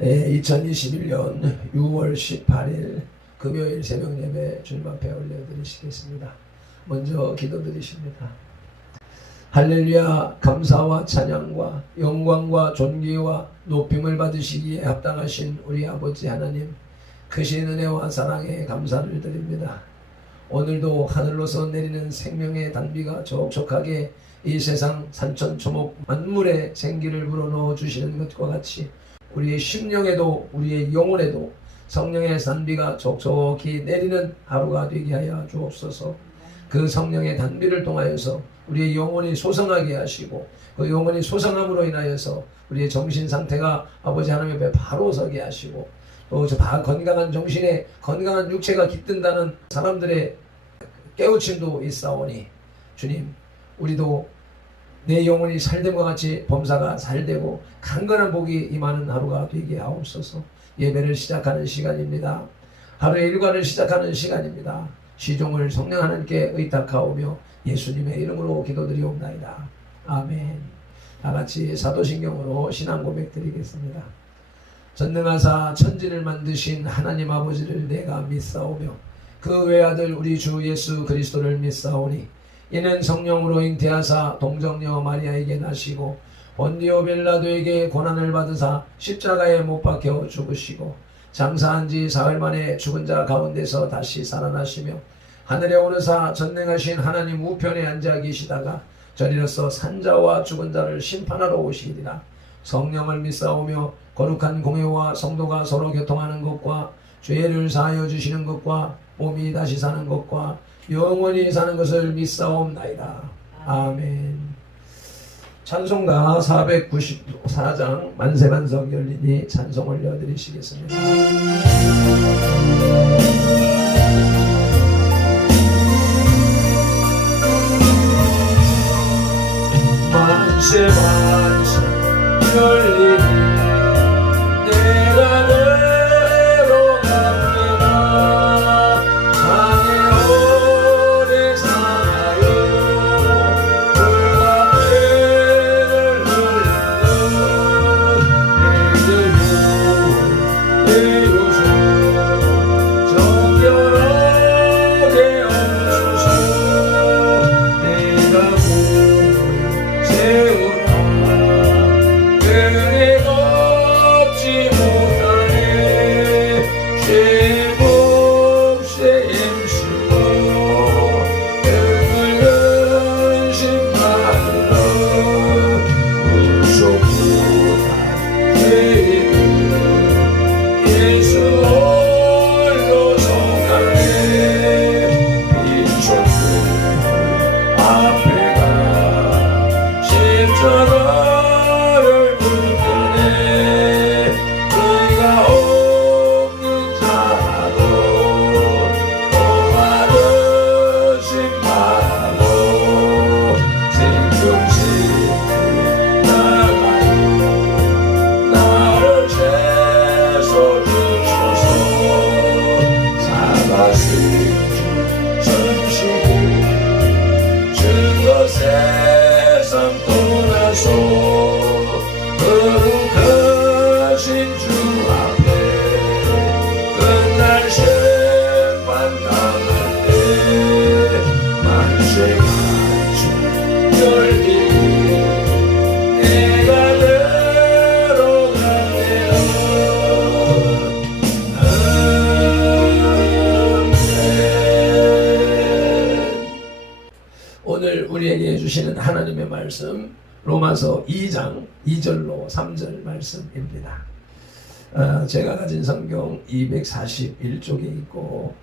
2021년 6월 18일 금요일 새벽 예배 주님 앞에 올려드리시겠습니다. 먼저 기도드리십니다. 할렐루야. 감사와 찬양과 영광과 존귀와 높임을 받으시기에 합당하신 우리 아버지 하나님, 크신 은혜와 사랑에 감사를 드립니다. 오늘도 하늘로서 내리는 생명의 단비가 촉촉하게 이 세상 산천초목 만물에 생기를 불어넣어 주시는 것과 같이 우리의 심령에도 우리의 영혼에도 성령의 단비가 촉촉히 내리는 하루가 되게 하여 주옵소서. 그 성령의 단비를 통하여서 우리의 영혼이 소성하게 하시고, 그 영혼이 소성함으로 인하여서 우리의 정신 상태가 아버지 하나님 앞에 바로 서게 하시고, 또 건강한 정신에 건강한 육체가 깃든다는 사람들의 깨우침도 있사오니, 주님, 우리도 내 영혼이 살됨과 같이 범사가 살되고 강건한 복이 임하는 하루가 되게 하옵소서. 예배를 시작하는 시간입니다. 하루의 일과를 시작하는 시간입니다. 시종을 성령 하나님께 의탁하오며 예수님의 이름으로 기도드리옵나이다. 아멘. 다같이 사도신경으로 신앙 고백 드리겠습니다. 전능하사 천지를 만드신 하나님 아버지를 내가 믿사오며 그 외아들 우리 주 예수 그리스도를 믿사오니, 이는 성령으로 잉태하사 동정녀 마리아에게 나시고 본디오 빌라도에게 고난을 받으사 십자가에 못 박혀 죽으시고 장사한 지 사흘 만에 죽은 자 가운데서 다시 살아나시며 하늘에 오르사 전능하신 하나님 우편에 앉아 계시다가 저리로서 산자와 죽은 자를 심판하러 오시리라. 성령을 믿사오며 거룩한 공회와 성도가 서로 교통하는 것과 죄를 사하여 주시는 것과 몸이 다시 사는 것과 영원히 사는 것을 믿사옵나이다. 아멘. 찬송가 494장 만세반석 열리니 찬송 올려드리시겠습니다. 만세반석 열리니 내가 내로 갑니다. 장애 오래 살아요. 불과 배를 흘리는 내려줘 정결하게 없소서. 내가 몸을 세우라 은혜가 없지 못하네. 죄 몫에 힘쓰고 은을 근심하느라 무속부한 죄인을 예수 홀로 속하네. 빈손들로 앞에 가 십자가를 붙드네. 의가 없는 자도 도와주신 바로 생명시키 나가니 나를 채소 주소서. 사바신주 전시기 증거 세상 떠나서 거룩하신 주 앞에 끝날 심판 당할 때 만세간주 열리니 내가 내려가네요. 오늘 우리에게 주시는 하나님의 말씀, 로마서 2장 2절로 3절 말씀입니다. 제가 가진 성경 241쪽에 있고,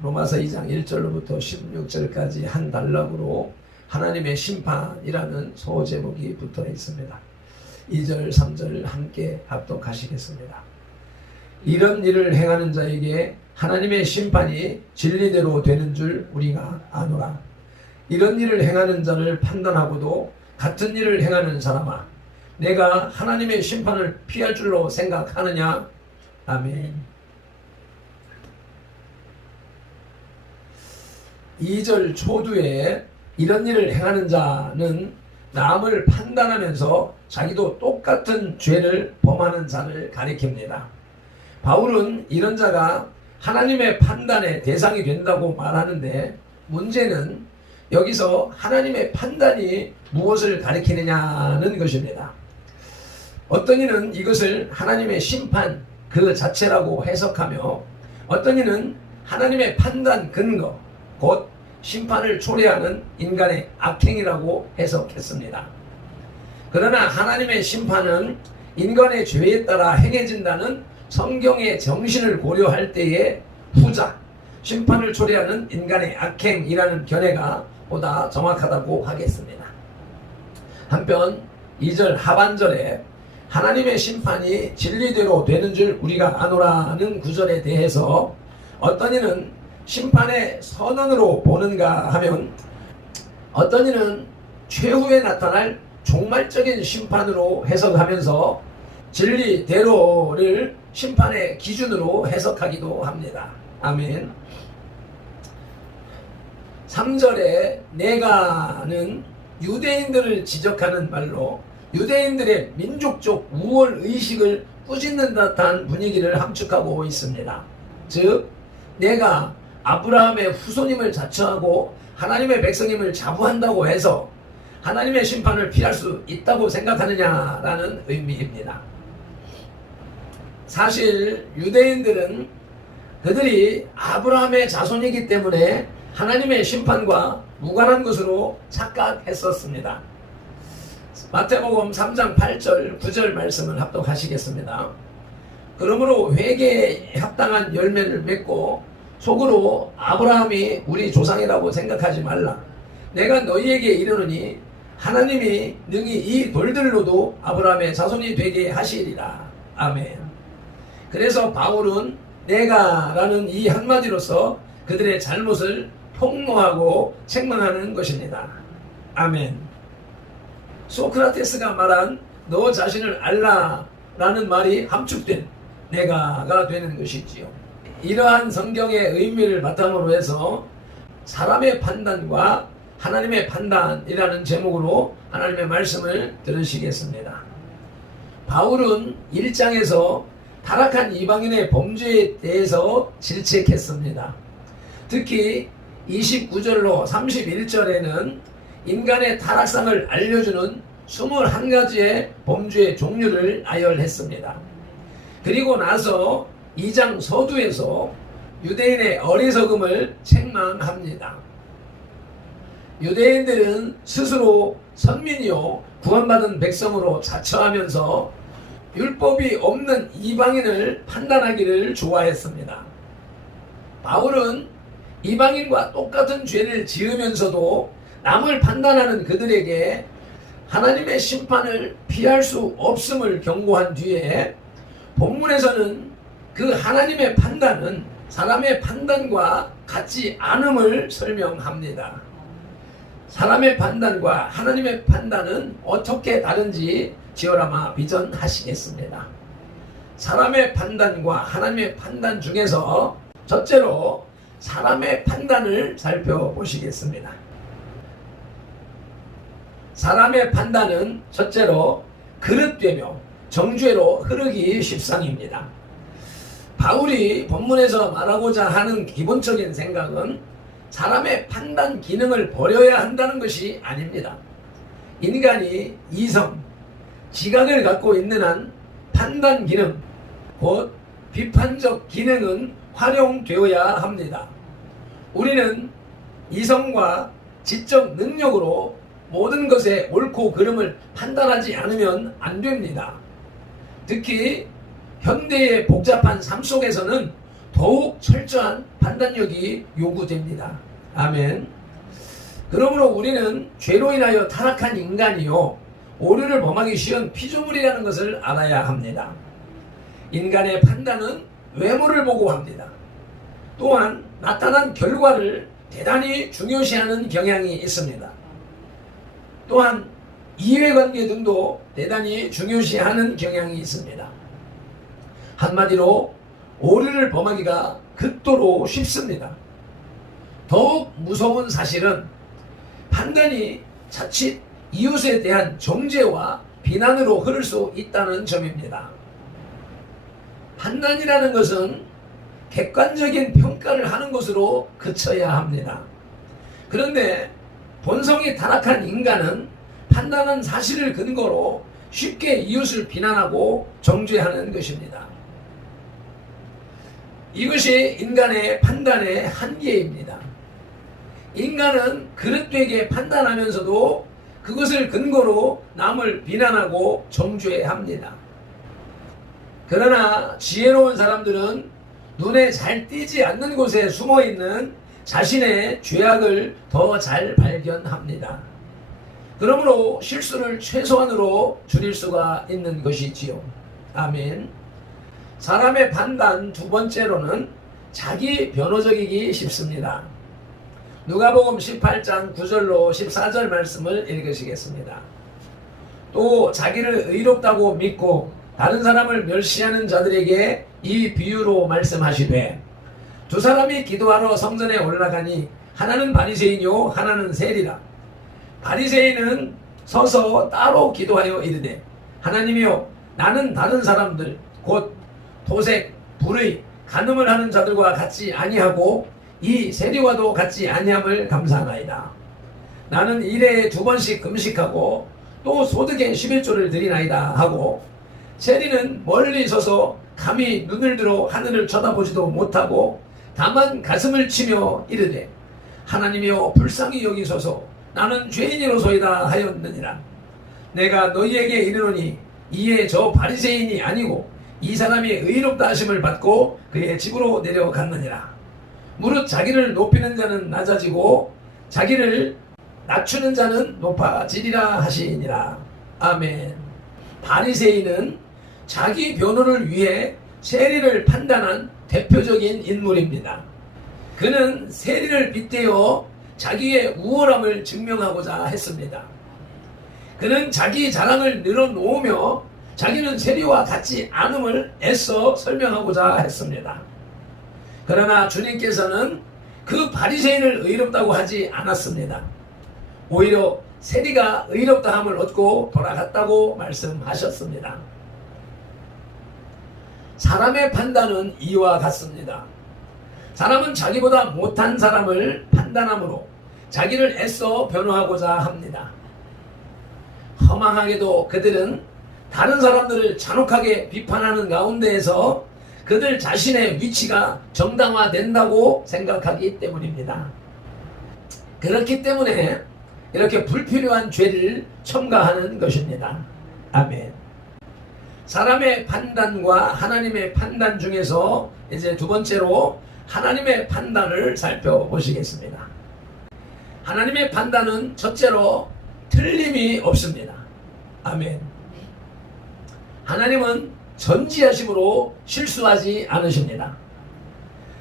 로마서 2장 1절로부터 16절까지 한 단락으로 하나님의 심판이라는 소제목이 붙어 있습니다. 2절 3절 함께 합독하시겠습니다. 이런 일을 행하는 자에게 하나님의 심판이 진리대로 되는 줄 우리가 아노라. 이런 일을 행하는 자를 판단하고도 같은 일을 행하는 사람아, 내가 하나님의 심판을 피할 줄로 생각하느냐? 아멘. 2절 초두에 이런 일을 행하는 자는 남을 판단하면서 자기도 똑같은 죄를 범하는 자를 가리킵니다. 바울은 이런 자가 하나님의 판단의 대상이 된다고 말하는데, 문제는 여기서 하나님의 판단이 무엇을 가리키느냐는 것입니다. 어떤 이는 이것을 하나님의 심판 그 자체라고 해석하며, 어떤 이는 하나님의 판단 근거, 곧 심판을 초래하는 인간의 악행이라고 해석했습니다. 그러나 하나님의 심판은 인간의 죄에 따라 행해진다는 성경의 정신을 고려할 때의 후자, 심판을 초래하는 인간의 악행이라는 견해가 보다 정확하다고 하겠습니다. 한편 2절 하반절에 하나님의 심판이 진리대로 되는 줄 우리가 아노라는 구절에 대해서 어떤 이는 심판의 선언으로 보는가 하면, 어떤 이는 최후에 나타날 종말적인 심판으로 해석하면서 진리대로를 심판의 기준으로 해석하기도 합니다. 아멘. 3절에 내가는 유대인들을 지적하는 말로 유대인들의 민족적 우월의식을 꾸짖는 듯한 분위기를 함축하고 있습니다. 즉, 내가 아브라함의 후손임을 자처하고 하나님의 백성임을 자부한다고 해서 하나님의 심판을 피할 수 있다고 생각하느냐라는 의미입니다. 사실 유대인들은 그들이 아브라함의 자손이기 때문에 하나님의 심판과 무관한 것으로 착각했었습니다. 마태복음 3장 8절 9절 말씀을 합독하시겠습니다. 그러므로 회개에 합당한 열매를 맺고 속으로 아브라함이 우리 조상이라고 생각하지 말라. 내가 너희에게 이르노니 하나님이 능히 이 돌들로도 아브라함의 자손이 되게 하시리라. 아멘. 그래서 바울은 내가라는 이 한마디로서 그들의 잘못을 폭로하고 책망하는 것입니다. 아멘. 소크라테스가 말한 너 자신을 알라라는 말이 함축된 내가가 되는 것이지요. 이러한 성경의 의미를 바탕으로 해서 사람의 판단과 하나님의 판단이라는 제목으로 하나님의 말씀을 들으시겠습니다. 바울은 1장에서 타락한 이방인의 범죄에 대해서 질책했습니다. 특히 29절로 31절에는 인간의 타락상을 알려주는 21가지의 범죄의 종류를 나열했습니다. 그리고 나서 2장 서두에서 유대인의 어리석음을 책망합니다. 유대인들은 스스로 선민이요 구원받은 백성으로 자처하면서 율법이 없는 이방인을 판단하기를 좋아했습니다. 바울은 이방인과 똑같은 죄를 지으면서도 남을 판단하는 그들에게 하나님의 심판을 피할 수 없음을 경고한 뒤에 본문에서는 그 하나님의 판단은 사람의 판단과 같지 않음을 설명합니다. 사람의 판단과 하나님의 판단은 어떻게 다른지 지어라마 비전하시겠습니다. 사람의 판단과 하나님의 판단 중에서 첫째로 사람의 판단을 살펴보시겠습니다. 사람의 판단은 첫째로 그릇되며 정죄로 흐르기 십상입니다. 바울이 본문에서 말하고자 하는 기본적인 생각은 사람의 판단 기능을 버려야 한다는 것이 아닙니다. 인간이 이성, 지각을 갖고 있는 한 판단 기능, 곧 비판적 기능은 활용되어야 합니다. 우리는 이성과 지적 능력으로 모든 것의 옳고 그름을 판단하지 않으면 안 됩니다. 특히 현대의 복잡한 삶 속에서는 더욱 철저한 판단력이 요구됩니다. 아멘. 그러므로 우리는 죄로 인하여 타락한 인간이요 오류를 범하기 쉬운 피조물이라는 것을 알아야 합니다. 인간의 판단은 외모를 보고 합니다. 또한 나타난 결과를 대단히 중요시하는 경향이 있습니다. 또한 이해관계 등도 대단히 중요시하는 경향이 있습니다. 한마디로 오류를 범하기가 극도로 쉽습니다. 더욱 무서운 사실은 판단이 자칫 이웃에 대한 정죄와 비난으로 흐를 수 있다는 점입니다. 판단이라는 것은 객관적인 평가를 하는 것으로 그쳐야 합니다. 그런데 본성이 타락한 인간은 판단한 사실을 근거로 쉽게 이웃을 비난하고 정죄하는 것입니다. 이것이 인간의 판단의 한계입니다. 인간은 그릇되게 판단하면서도 그것을 근거로 남을 비난하고 정죄합니다. 그러나 지혜로운 사람들은 눈에 잘 띄지 않는 곳에 숨어있는 자신의 죄악을 더 잘 발견합니다. 그러므로 실수를 최소한으로 줄일 수가 있는 것이지요. 아멘. 사람의 판단 두 번째로는 자기 변호적이기 쉽습니다. 누가복음 18장 9절로 14절 말씀을 읽으시겠습니다. 또 자기를 의롭다고 믿고 다른 사람을 멸시하는 자들에게 이 비유로 말씀하시되 두 사람이 기도하러 성전에 올라가니 하나는 바리새인이요 하나는 세리라. 바리새인은 서서 따로 기도하여 이르되 하나님이여 나는 다른 사람들 곧 도색, 불의, 간음을 하는 자들과 같지 아니하고 이 세리와도 같지 아니함을 감사하나이다. 나는 일에 2번씩 금식하고 또 소득의 11조를 드리나이다 하고 세리는 멀리 서서 감히 눈을 들어 하늘을 쳐다보지도 못하고 다만 가슴을 치며 이르되 하나님이여 불쌍히 여기소서 나는 죄인이로소이다 하였느니라. 내가 너희에게 이르노니 이에 저 바리새인이 아니고 이 사람이 의롭다 하심을 받고 그의 집으로 내려갔느니라. 무릇 자기를 높이는 자는 낮아지고 자기를 낮추는 자는 높아지리라 하시니라. 아멘. 바리새인은 자기 변호를 위해 세리를 판단한 대표적인 인물입니다. 그는 세리를 빗대어 자기의 우월함을 증명하고자 했습니다. 그는 자기 자랑을 늘어놓으며 자기는 세리와 같지 않음을 애써 설명하고자 했습니다. 그러나 주님께서는 그 바리새인을 의롭다고 하지 않았습니다. 오히려 세리가 의롭다함을 얻고 돌아갔다고 말씀하셨습니다. 사람의 판단은 이와 같습니다. 사람은 자기보다 못한 사람을 판단함으로 자기를 애써 변호하고자 합니다. 허망하게도 그들은 다른 사람들을 잔혹하게 비판하는 가운데에서 그들 자신의 위치가 정당화된다고 생각하기 때문입니다. 그렇기 때문에 이렇게 불필요한 죄를 첨가하는 것입니다. 아멘. 사람의 판단과 하나님의 판단 중에서 이제 두 번째로 하나님의 판단을 살펴보시겠습니다. 하나님의 판단은 첫째로 틀림이 없습니다. 아멘. 하나님은 전지하심으로 실수하지 않으십니다.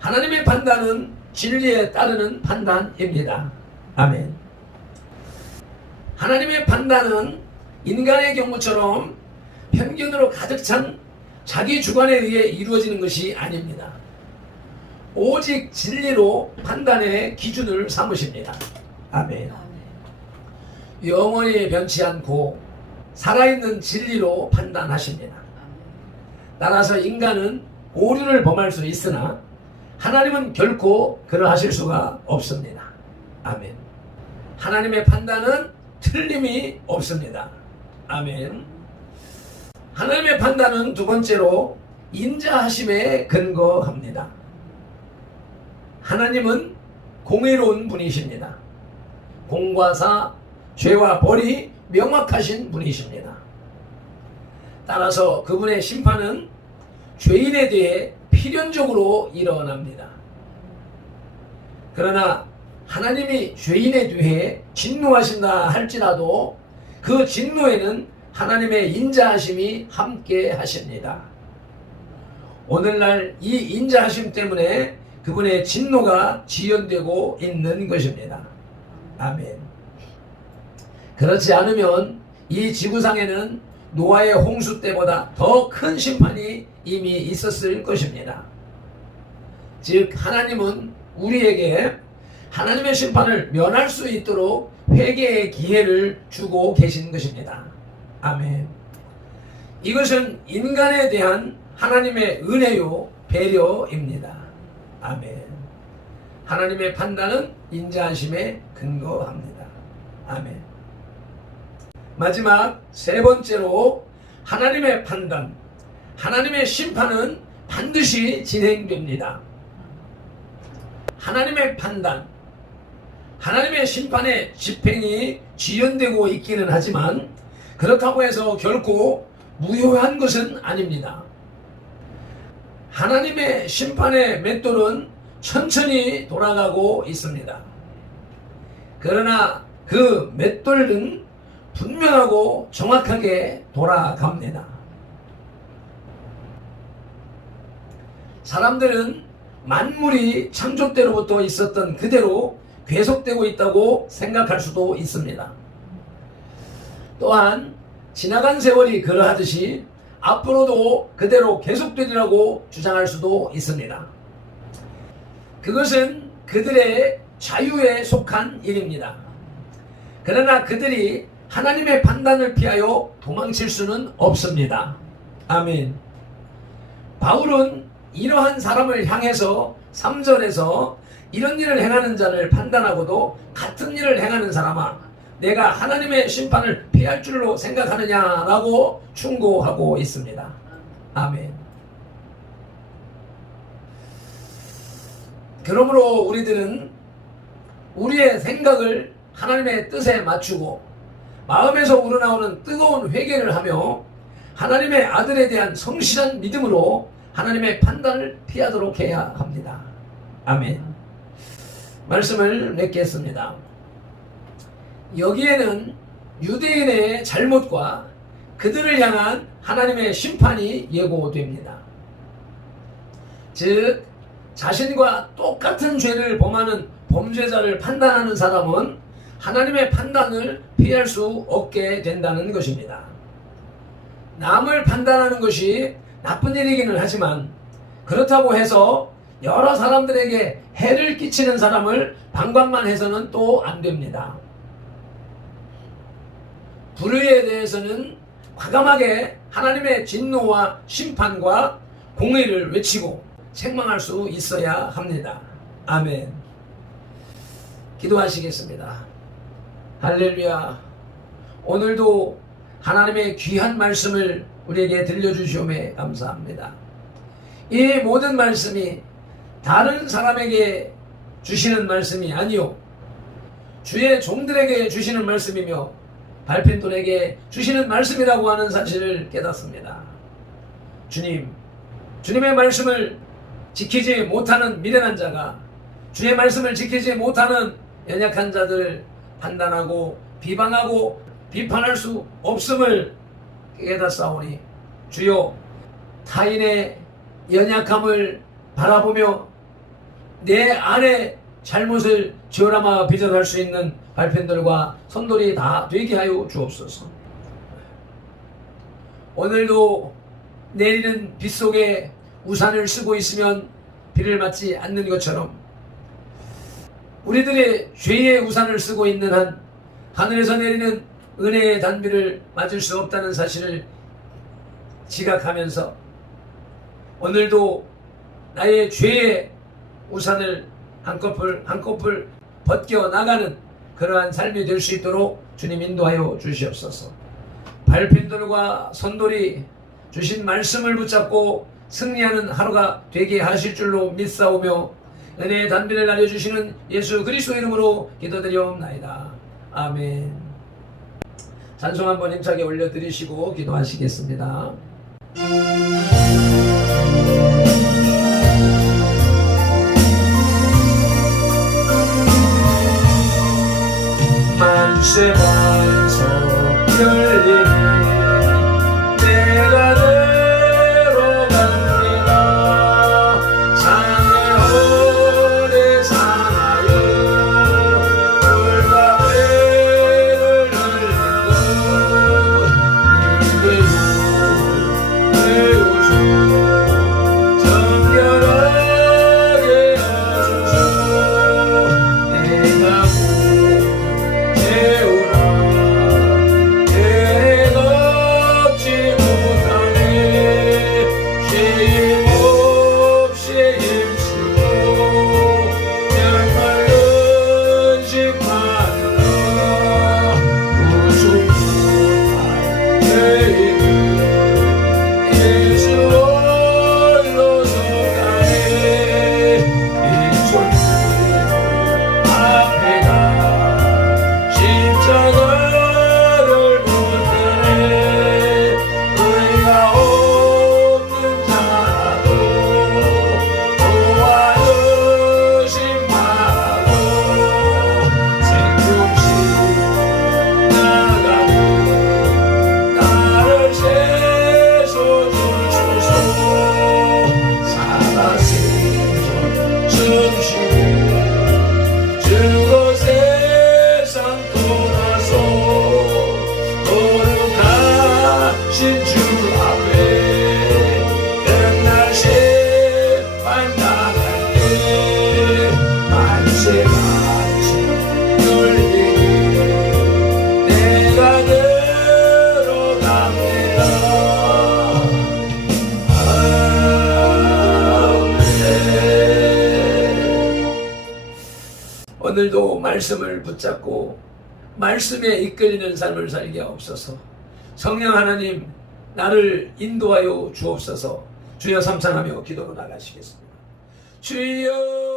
하나님의 판단은 진리에 따르는 판단입니다. 아멘. 하나님의 판단은 인간의 경우처럼 편견으로 가득 찬 자기 주관에 의해 이루어지는 것이 아닙니다. 오직 진리로 판단의 기준을 삼으십니다. 아멘. 영원히 변치 않고 살아있는 진리로 판단하십니다. 따라서 인간은 오류를 범할 수 있으나 하나님은 결코 그러하실 수가 없습니다. 아멘. 하나님의 판단은 틀림이 없습니다. 아멘. 하나님의 판단은 두 번째로 인자하심에 근거합니다. 하나님은 공의로운 분이십니다. 공과 사, 죄와 벌이 명확하신 분이십니다. 따라서 그분의 심판은 죄인에 대해 필연적으로 일어납니다. 그러나 하나님이 죄인에 대해 진노하신다 할지라도 그 진노에는 하나님의 인자하심이 함께 하십니다. 오늘날 이 인자하심 때문에 그분의 진노가 지연되고 있는 것입니다. 아멘. 그렇지 않으면 이 지구상에는 노아의 홍수 때보다 더 큰 심판이 이미 있었을 것입니다. 즉 하나님은 우리에게 하나님의 심판을 면할 수 있도록 회개의 기회를 주고 계신 것입니다. 아멘. 이것은 인간에 대한 하나님의 은혜요 배려입니다. 아멘. 하나님의 판단은 인자하심에 근거합니다. 아멘. 마지막 세 번째로 하나님의 판단, 하나님의 심판은 반드시 진행됩니다. 하나님의 판단, 하나님의 심판의 집행이 지연되고 있기는 하지만 그렇다고 해서 결코 무효한 것은 아닙니다. 하나님의 심판의 맷돌은 천천히 돌아가고 있습니다. 그러나 그 맷돌은 분명하고 정확하게 돌아갑니다. 사람들은 만물이 창조 때로부터 있었던 그대로 계속되고 있다고 생각할 수도 있습니다. 또한 지나간 세월이 그러하듯이 앞으로도 그대로 계속되리라고 주장할 수도 있습니다. 그것은 그들의 자유에 속한 일입니다. 그러나 그들이 하나님의 판단을 피하여 도망칠 수는 없습니다. 아멘. 바울은 이러한 사람을 향해서 3절에서 이런 일을 행하는 자를 판단하고도 같은 일을 행하는 사람아, 내가 하나님의 심판을 피할 줄로 생각하느냐라고 충고하고 있습니다. 아멘. 그러므로 우리들은 우리의 생각을 하나님의 뜻에 맞추고 마음에서 우러나오는 뜨거운 회개를 하며 하나님의 아들에 대한 성실한 믿음으로 하나님의 판단을 피하도록 해야 합니다. 아멘. 말씀을 맺겠습니다. 여기에는 유대인의 잘못과 그들을 향한 하나님의 심판이 예고됩니다. 즉 자신과 똑같은 죄를 범하는 범죄자를 판단하는 사람은 하나님의 판단을 피할 수 없게 된다는 것입니다. 남을 판단하는 것이 나쁜 일이기는 하지만 그렇다고 해서 여러 사람들에게 해를 끼치는 사람을 방관만 해서는 또 안 됩니다. 불의에 대해서는 과감하게 하나님의 진노와 심판과 공의를 외치고 책망할 수 있어야 합니다. 아멘. 기도하시겠습니다. 할렐루야. 오늘도 하나님의 귀한 말씀을 우리에게 들려주시오매 감사합니다. 이 모든 말씀이 다른 사람에게 주시는 말씀이 아니요 주의 종들에게 주시는 말씀이며 발핀돌에게 주시는 말씀이라고 하는 사실을 깨닫습니다. 주님, 주님의 말씀을 지키지 못하는 미련한 자가 주의 말씀을 지키지 못하는 연약한 자들을 판단하고 비방하고 비판할 수 없음을 깨닫사오니 주여, 타인의 연약함을 바라보며 내 안에 잘못을 지어라마 빚어갈 수 있는 발편들과 선돌이 다 되게 하여 주옵소서. 오늘도 내리는 빗 속에 우산을 쓰고 있으면 비를 맞지 않는 것처럼 우리들의 죄의 우산을 쓰고 있는 한 하늘에서 내리는 은혜의 단비를 맞을 수 없다는 사실을 지각하면서 오늘도 나의 죄의 우산을 한꺼풀 벗겨 나가는 그러한 삶이 될 수 있도록 주님 인도하여 주시옵소서. 발핀돌과 선돌이 주신 말씀을 붙잡고 승리하는 하루가 되게 하실 줄로 믿사오며 은혜의 단비를 알려주시는 예수 그리스도 이름으로 기도드리옵나이다. 아멘. 찬송 한번 힘차게 올려드리시고 기도하시겠습니다. 만세 반석 열리니 내가 내려갑니다. 산에 오래 사나요 물과 배를 흘리고 이게요 내오소 정결하게 하소서. 내가 내오라 내 오늘도 말씀을 붙잡고 말씀에 이끌리는 삶을 살게 하옵소서. 성령 하나님, 나를 인도하여 주옵소서. 주여 삼창하며 기도로 나가시겠습니다. 주여